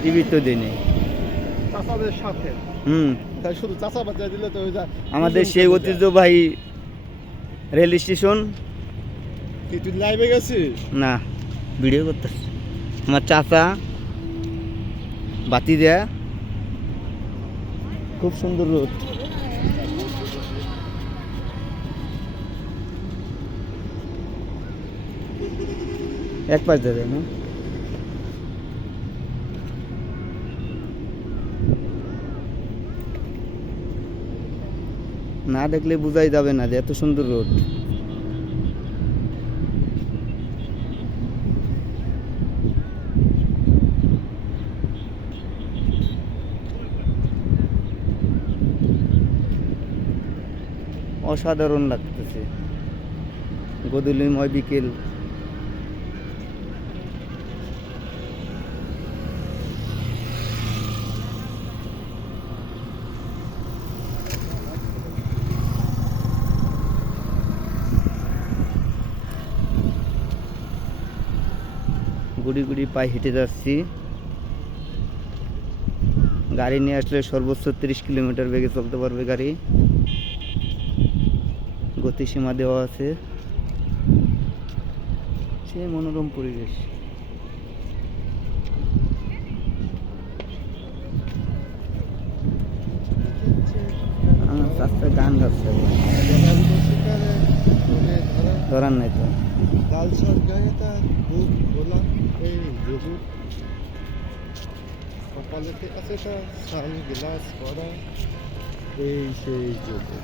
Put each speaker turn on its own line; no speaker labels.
TV তো দিনে
চাচাদের সাথে।
হুম।
তাই শুধু চাচা বাচ্চা দিলে তো ওই
আমাদের সেই ঐতিহ্যবাহী রেল স্টেশন।
কি তুই লাইভে গেছিস?
না ভিডিও করতে আমার চাচা বাতি দেয়া খুব সুন্দর রোদ এক পাশ দেবে না? না দেখলে বোঝাই যাবে না যে এত সুন্দর রোড। অসাধারণ লাগতেছে। গদুলিময় বিকেল। গুড়ি গুড়ি পায়ে হেঁটে যাচ্ছি। গাড়ি নিয়ে আসলে সর্বোচ্চ তিরিশ কিলোমিটার বেগে চলতে পারবে গাড়ি। গতিসীমা দেওয়া আছে। সে মনোরম পরিবেশ। চাষটা গান গাচ্ছে। ধরার নাই তো।
লাল গায়ে তার বুক গোলাপ এই যদু সকালে আছে তা সান গ্লাস করা। এই সেই যদু